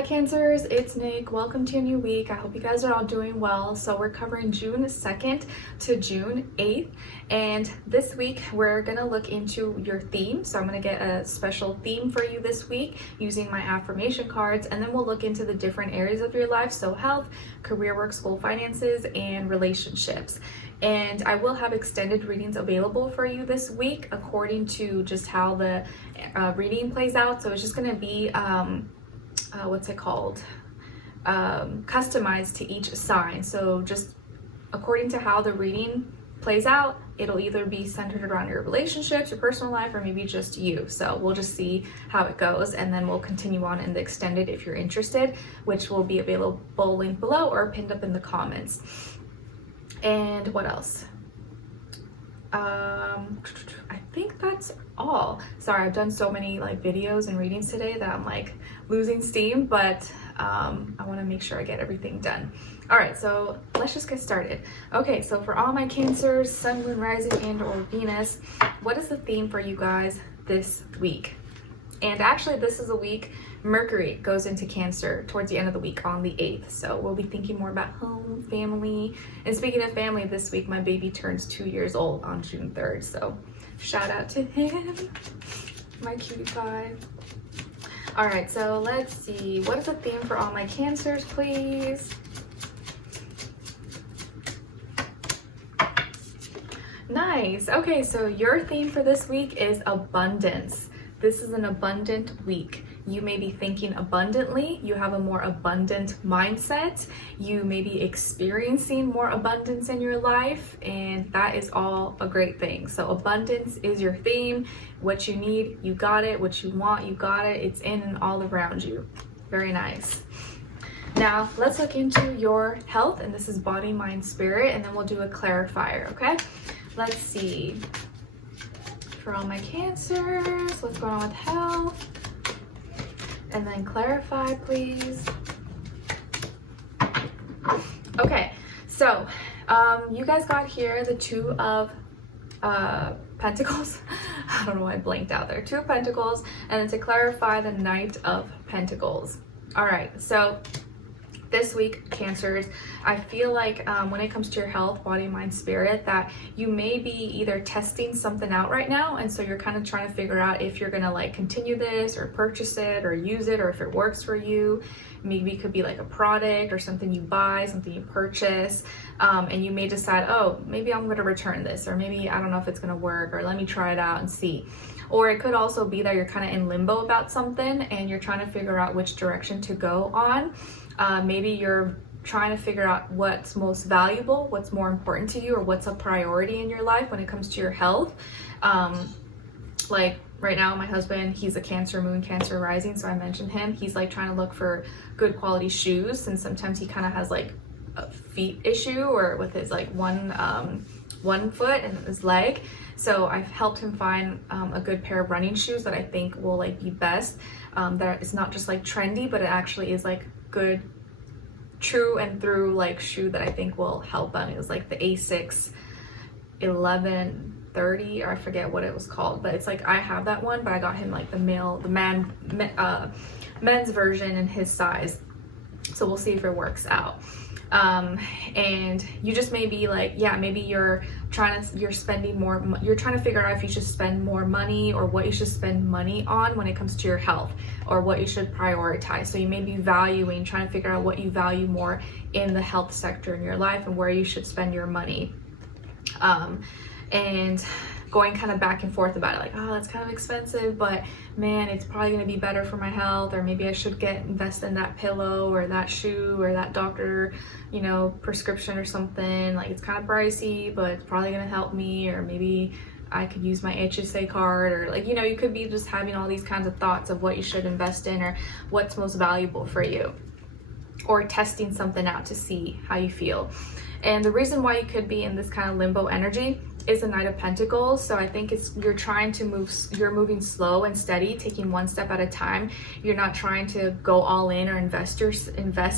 Hi Cancers, it's Nick. Welcome to a new week. I hope you guys are all doing well. So we're covering June 2nd to June 8th. And this week we're gonna look into your theme. So I'm gonna get a special theme for you this week using my affirmation cards. And then we'll look into the different areas of your life. So health, career, work, school, finances, and relationships. And I will have extended readings available for you this week according to just how the reading plays out. So it's just gonna be customized to each sign. So just according to how the reading plays out, it'll either be centered around your relationships, your personal life, or maybe just you. So we'll just see how it goes, and then we'll continue on in the extended if you're interested, which will be available linked below or pinned up in the comments. And what else? I think that's all. Sorry, I've done so many videos and readings today that I'm losing steam, but I want to make sure I get everything done. All right, so let's just get started. Okay, so for all my Cancers, Sun, Moon, Rising, and or Venus, what is the theme for you guys this week? And actually, this is a week Mercury goes into Cancer towards the end of the week on the 8th. So we'll be thinking more about home, family. And speaking of family, this week my baby turns 2 years old on June 3rd. So shout out to him, my cutie pie. All right, so let's see. What is the theme for all my Cancers, please? Nice. Okay, so your theme for this week is abundance. This is an abundant week. You may be thinking abundantly, you have a more abundant mindset, you may be experiencing more abundance in your life, and that is all a great thing. So abundance is your theme. What you need, you got it. What you want, you got it. It's in and all around you. Very nice. Now let's look into your health, and this is body, mind, spirit, and then we'll do a clarifier, okay? Let's see. For all my Cancers, what's going on with health? And then clarify, please. Okay, so you guys got here the Two of Pentacles. I don't know why I blanked out there. Two of Pentacles, and then to clarify, the Knight of Pentacles. All right, so this week, Cancers, I feel like when it comes to your health, body, mind, spirit, that you may be either testing something out right now, and so you're kind of trying to figure out if you're gonna continue this or purchase it or use it, or if it works for you. Maybe it could be a product or something you buy, something you purchase, and you may decide, oh, maybe I'm gonna return this, or maybe I don't know if it's gonna work, or let me try it out and see. Or it could also be that you're kind of in limbo about something and you're trying to figure out which direction to go on. Maybe you're trying to figure out what's most valuable, what's more important to you, or what's a priority in your life when it comes to your health. Like right now, my husband, he's a Cancer moon, Cancer rising, so I mentioned him. He's trying to look for good quality shoes, and sometimes he kind of has a feet issue, or with his one foot and his leg. So I've helped him find a good pair of running shoes that I think will be best. That it's not just trendy, but it actually is good, true and through shoe that I think will help him. It was the Asics 1130, or I forget what it was called, but it's I have that one, but I got him the men's version in his size. So we'll see if it works out. And you just may be maybe you're spending more, you're trying to figure out if you should spend more money, or what you should spend money on when it comes to your health, or what you should prioritize. So you may be trying to figure out what you value more in the health sector in your life, and where you should spend your money. And going kind of back and forth about it, oh, that's kind of expensive, but man, it's probably going to be better for my health, or maybe I should invest in that pillow or that shoe or that doctor, prescription or something. It's kind of pricey, but it's probably going to help me, or maybe I could use my HSA card, or you could be just having all these kinds of thoughts of what you should invest in, or what's most valuable for you, or testing something out to see how you feel. And the reason why you could be in this kind of limbo energy is the Knight of Pentacles. So I think you're trying to you're moving slow and steady, taking one step at a time. You're not trying to go all in or invest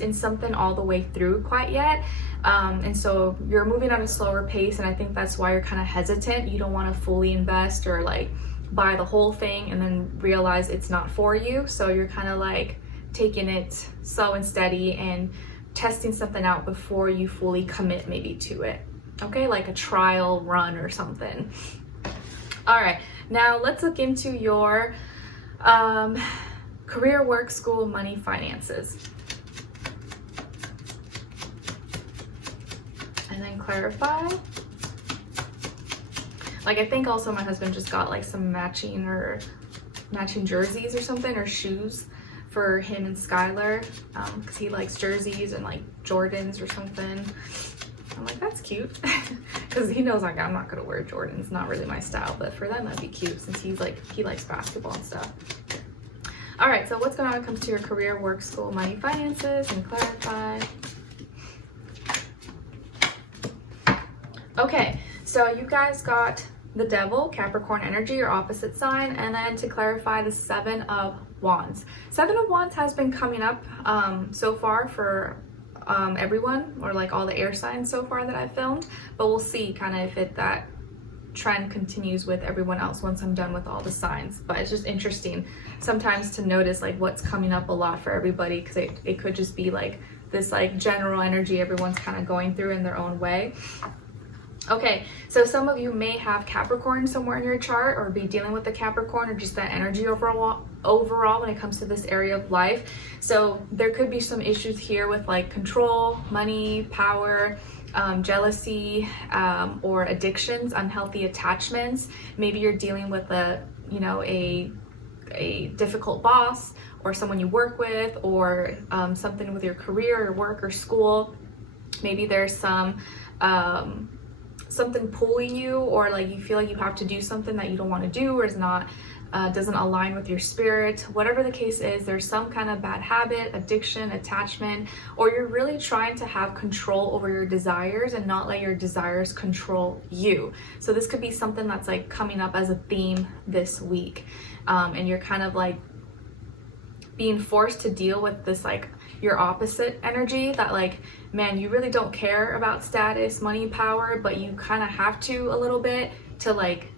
in something all the way through quite yet. And so you're moving at a slower pace, and I think that's why you're kind of hesitant. You don't want to fully invest or buy the whole thing and then realize it's not for you. So you're kind of taking it slow and steady and testing something out before you fully commit maybe to it. Okay, like a trial run or something. All right, now let's look into your career, work, school, money, finances. And then clarify. Like, I think also my husband just got like some matching jerseys or something, or shoes for him and Skylar, because he likes jerseys and like Jordans or something. I'm like, that's cute, because he knows like I'm not gonna wear Jordans, not really my style, but for them that'd be cute since he likes basketball and stuff. All right, so what's going on when it comes to your career, work, school, money, finances, and clarify. Okay, so you guys got the Devil, Capricorn energy, your opposite sign, and then to clarify, the Seven of Wands. Seven of Wands has been coming up so far for everyone, or like all the air signs so far that I've filmed, but we'll see kind of if that trend continues with everyone else once I'm done with all the signs. But it's just interesting sometimes to notice like what's coming up a lot for everybody, because it could just be like this like general energy everyone's kind of going through in their own way. Okay, so some of you may have Capricorn somewhere in your chart, or be dealing with the Capricorn, or just that energy overall when it comes to this area of life. So there could be some issues here with like control, money, power, jealousy, or addictions, unhealthy attachments. Maybe you're dealing with a difficult boss, or someone you work with, or something with your career or work or school. Maybe there's some something pulling you, or like you feel like you have to do something that you don't want to do, or is not doesn't align with your spirit. Whatever the case is, there's some kind of bad habit, addiction, attachment, or you're really trying to have control over your desires and not let your desires control you. So this could be something that's like coming up as a theme this week, and you're kind of like being forced to deal with this like your opposite energy, that like, man, you really don't care about status, money, power, but you kind of have to a little bit to like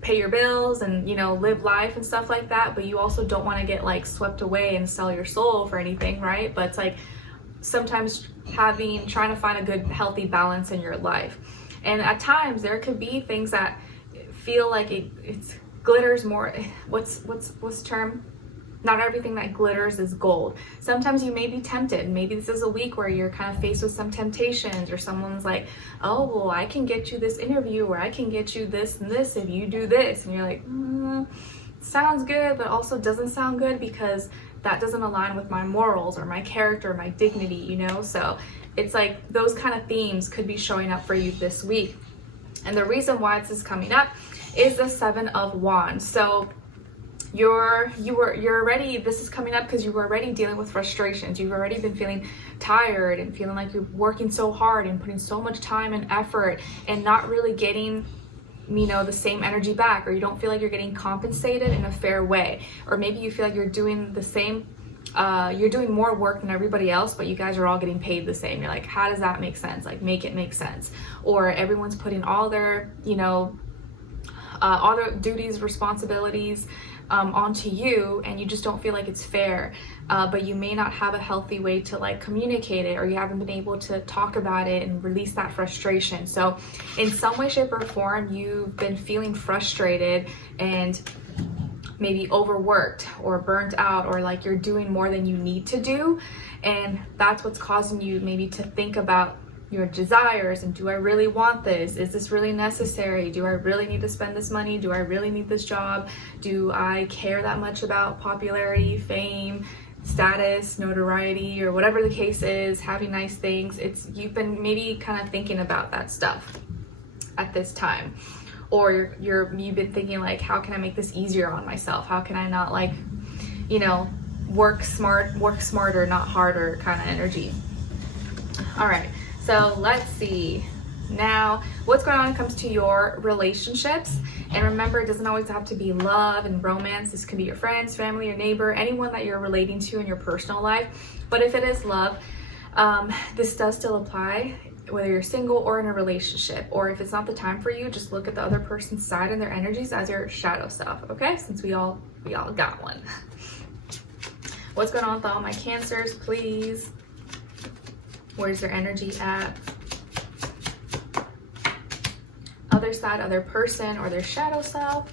pay your bills and, you know, live life and stuff like that. But you also don't want to get like swept away and sell your soul for anything, right? But it's like sometimes trying to find a good healthy balance in your life. And at times there could be things that feel like it's glitters more. What's the term? Not everything that glitters is gold. Sometimes you may be tempted. Maybe this is a week where you're kind of faced with some temptations, or someone's like, oh, well, I can get you this interview, or I can get you this and this if you do this. And you're like, sounds good, but also doesn't sound good, because that doesn't align with my morals or my character, my dignity, you know? So it's like those kind of themes could be showing up for you this week. And the reason why this is coming up is the Seven of Wands. So you're already, this is coming up because you were already dealing with frustrations. You've already been feeling tired and feeling like you're working so hard and putting so much time and effort and not really getting, you know, the same energy back, or you don't feel like you're getting compensated in a fair way. Or maybe you feel like you're doing the same, you're doing more work than everybody else, but you guys are all getting paid the same. You're like, how does that make sense? Like, make it make sense. Or everyone's putting all their, you know, all their duties, responsibilities onto you, and you just don't feel like it's fair, but you may not have a healthy way to like communicate it, or you haven't been able to talk about it and release that frustration. So in some way, shape, or form, you've been feeling frustrated and maybe overworked or burnt out, or like you're doing more than you need to do, and that's what's causing you maybe to think about your desires and, do I really want this? Is this really necessary? Do I really need to spend this money? Do I really need this job? Do I care that much about popularity, fame, status, notoriety, or whatever the case is, having nice things? You've been maybe kind of thinking about that stuff at this time. Or you've been thinking like, how can I make this easier on myself? How can I not like, you know, work smarter, not harder kind of energy. All right. So let's see now what's going on when it comes to your relationships. And remember, it doesn't always have to be love and romance. This could be your friends, family, your neighbor, anyone that you're relating to in your personal life. But if it is love, this does still apply whether you're single or in a relationship. Or if it's not the time for you, just look at the other person's side and their energies as your shadow self, okay? Since we all got one. What's going on with all my Cancers, please? Where's their energy at? Other side, other person, or their shadow self.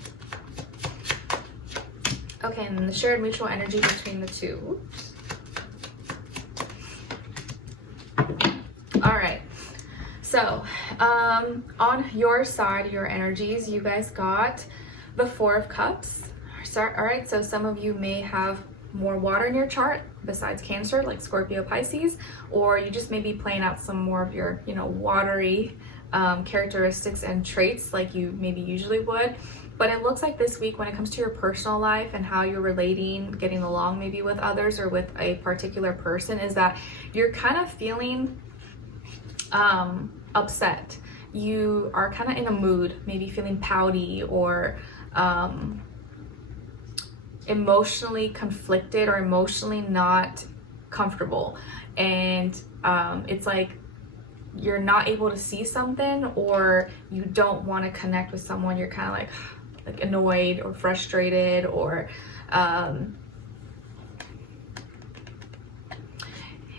Okay, and then the shared mutual energy between the two. Oops. All right. So, on your side, your energies, you guys got the Four of Cups. All right, so some of you may have more water in your chart besides Cancer, like Scorpio, Pisces, or you just may be playing out some more of your, watery characteristics and traits like you maybe usually would. But it looks like this week, when it comes to your personal life and how you're relating, getting along maybe with others or with a particular person, is that you're kind of feeling upset. You are kind of in a mood, maybe feeling pouty or emotionally conflicted or emotionally not comfortable. And it's like you're not able to see something, or you don't want to connect with someone. You're kind of like annoyed or frustrated, or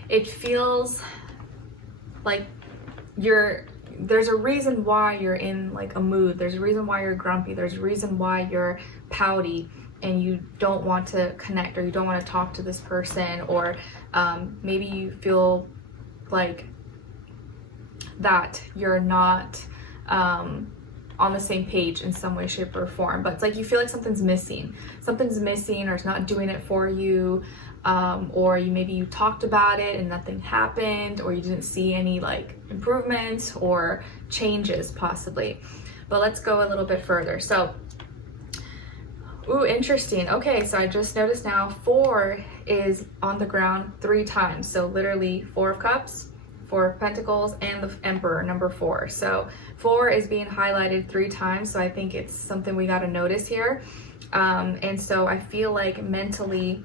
it feels like there's a reason why you're in like a mood. There's a reason why you're grumpy. There's a reason why you're pouty and you don't want to connect, or you don't want to talk to this person, or maybe you feel like that you're not on the same page in some way, shape, or form. But it's like you feel like something's missing, or it's not doing it for you, or maybe you talked about it and nothing happened, or you didn't see any like improvements or changes possibly. But let's go a little bit further. So, ooh, interesting. Okay, so I just noticed now 4 is on the ground 3 times. So literally 4 of Cups, 4 of Pentacles, and the Emperor, number 4. So 4 is being highlighted 3 times. So I think it's something we got to notice here. And so I feel like mentally,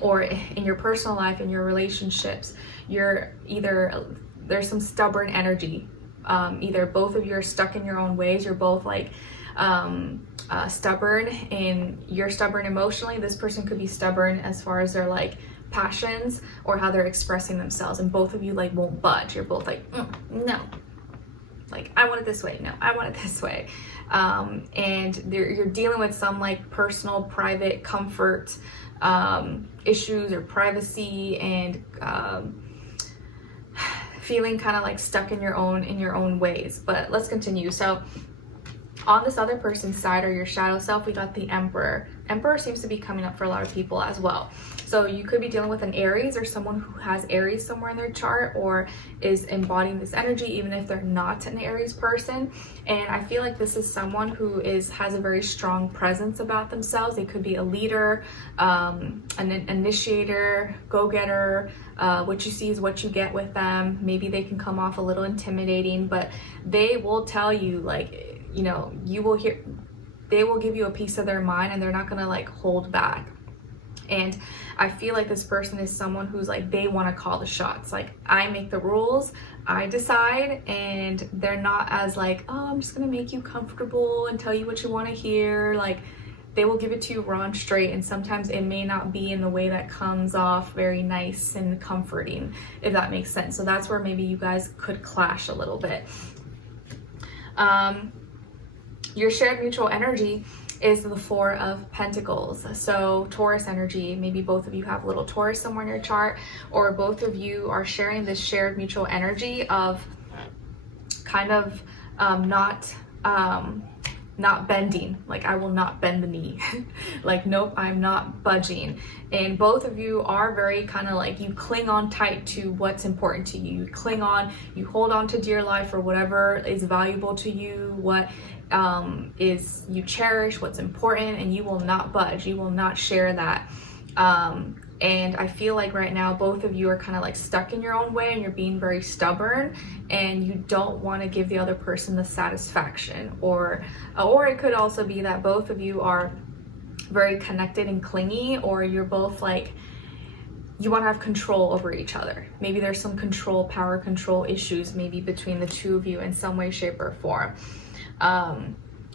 or in your personal life, in your relationships, you're there's some stubborn energy. Either both of you are stuck in your own ways. You're both like stubborn, and you're stubborn emotionally. This person could be stubborn as far as their like passions or how they're expressing themselves, and both of you like won't budge. You're both like, no, like I want it this way. No, I want it this way. And you're dealing with some like personal, private comfort issues or privacy, and feeling kind of like stuck in your own ways. But let's continue. So on this other person's side, or your shadow self, we got the Emperor. Emperor seems to be coming up for a lot of people as well. So you could be dealing with an Aries, or someone who has Aries somewhere in their chart, or is embodying this energy, even if they're not an Aries person. And I feel like this is someone who has a very strong presence about themselves. They could be a leader, an initiator, go-getter. What you see is what you get with them. Maybe they can come off a little intimidating, but they will tell you, like, you will hear, they will give you a piece of their mind, and they're not gonna like hold back. And I feel like this person is someone who's like, they want to call the shots. Like, I make the rules, I decide, and they're not as like, oh, I'm just gonna make you comfortable and tell you what you want to hear. Like, they will give it to you raw and straight, and sometimes it may not be in the way that comes off very nice and comforting, if that makes sense. So that's where maybe you guys could clash a little bit. Your shared mutual energy is the 4 of Pentacles. So Taurus energy, maybe both of you have a little Taurus somewhere in your chart, or both of you are sharing this shared mutual energy of kind of not bending. Like, I will not bend the knee. Like, nope, I'm not budging. And both of you are very kind of like, you cling on tight to what's important to you. You cling on, you hold on to dear life, or whatever is valuable to you, what is you cherish, what's important, and you will not budge. You will not share that. And I feel like right now both of you are kind of like stuck in your own way, and you're being very stubborn, and you don't want to give the other person the satisfaction. Or it could also be that both of you are very connected and clingy, or you're both like, you want to have control over each other. Maybe there's some power control issues maybe between the two of you in some way, shape, or form.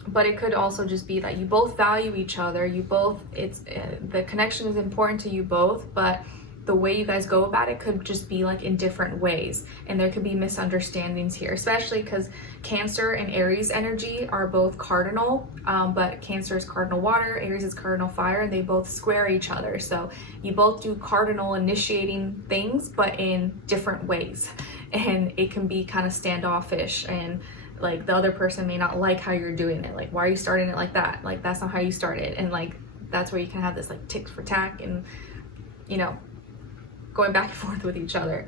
but it could also just be that you both value each other. You both, the connection is important to you both, but the way you guys go about it could just be like in different ways, and there could be misunderstandings here, especially because Cancer and Aries energy are both cardinal, but Cancer is cardinal water, Aries is cardinal fire, and they both square each other. So you both do cardinal initiating things, but in different ways, and it can be kind of standoffish, and like the other person may not like how you're doing it. Like, why are you starting it like that? Like, that's not how you started. And like, that's where you can have this like tick for tack, and you know, going back and forth with each other.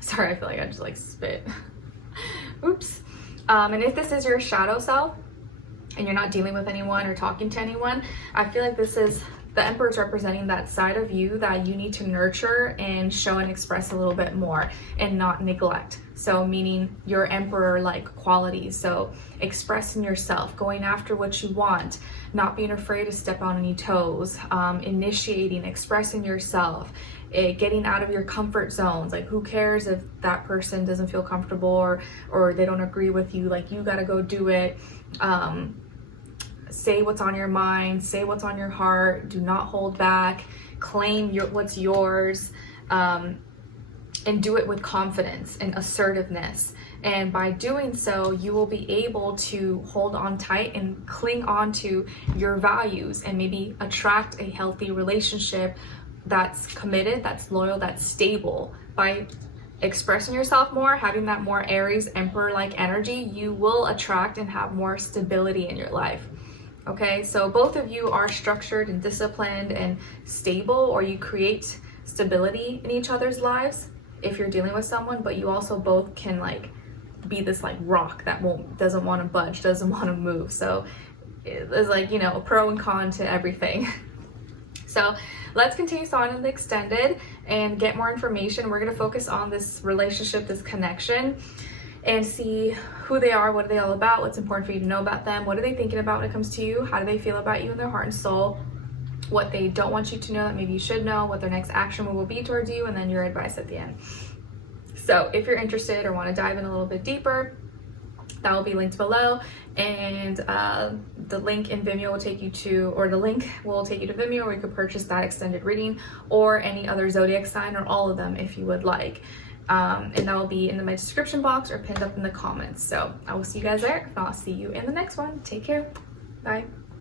Sorry, I feel like I just like spit. Oops. And if this is your shadow self and you're not dealing with anyone or talking to anyone, I feel like this is, the Emperor is representing that side of you that you need to nurture and show and express a little bit more and not neglect. So meaning your Emperor-like qualities. So expressing yourself, going after what you want, not being afraid to step on any toes, initiating, expressing yourself, getting out of your comfort zones. Like, who cares if that person doesn't feel comfortable or they don't agree with you? Like, you gotta go do it. Say what's on your mind, say what's on your heart, do not hold back, claim what's yours, and do it with confidence and assertiveness. And by doing so, you will be able to hold on tight and cling on to your values, and maybe attract a healthy relationship that's committed, that's loyal, that's stable. By expressing yourself more, having that more Aries Emperor-like energy, you will attract and have more stability in your life. Okay, so both of you are structured and disciplined and stable, or you create stability in each other's lives if you're dealing with someone, but you also both can like be this like rock that doesn't want to budge, doesn't want to move. So it's like, you know, a pro and con to everything. So let's continue on in the extended and get more information. We're going to focus on this relationship, this connection, and see who they are, what are they all about, what's important for you to know about them, what are they thinking about when it comes to you, how do they feel about you in their heart and soul, what they don't want you to know that maybe you should know, what their next action will be towards you, and then your advice at the end. So if you're interested or want to dive in a little bit deeper, that will be linked below, and the link in Vimeo will take you to, or the link will take you to Vimeo, where you could purchase that extended reading or any other zodiac sign, or all of them if you would like. And that will be in my description box or pinned up in the comments. So I will see you guys there. I'll see you in the next one. Take care. Bye.